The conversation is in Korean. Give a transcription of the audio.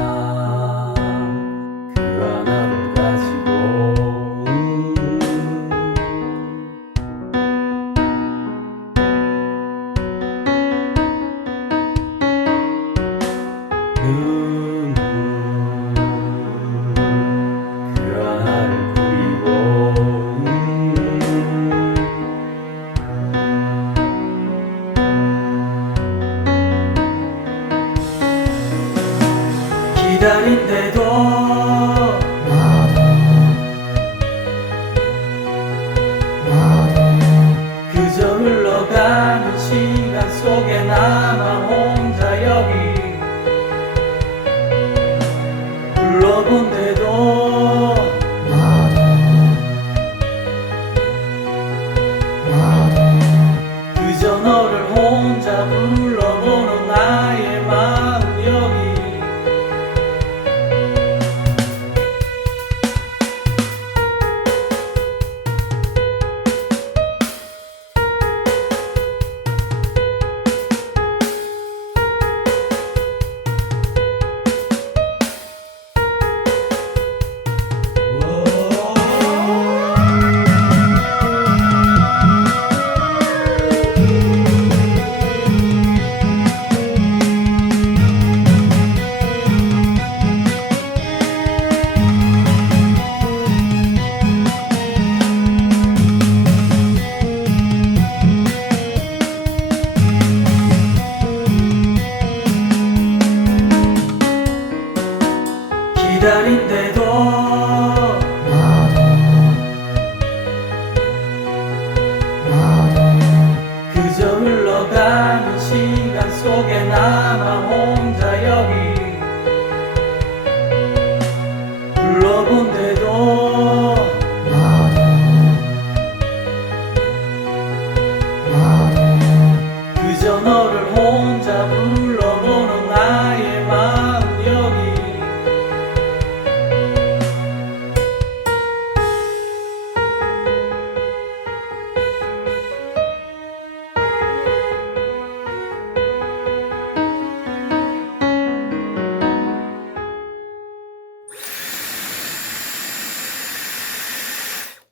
사랑 그 하나를 가지고 눈물 그 하나를 그리고 기다린데도 그저 흘러가는 시간 속에 나만 혼자 여기 불러본데도 그저 너를 혼자 불러보는 나의 마음 여기 기다린데도 그저 흘러가는 시간 속에 나만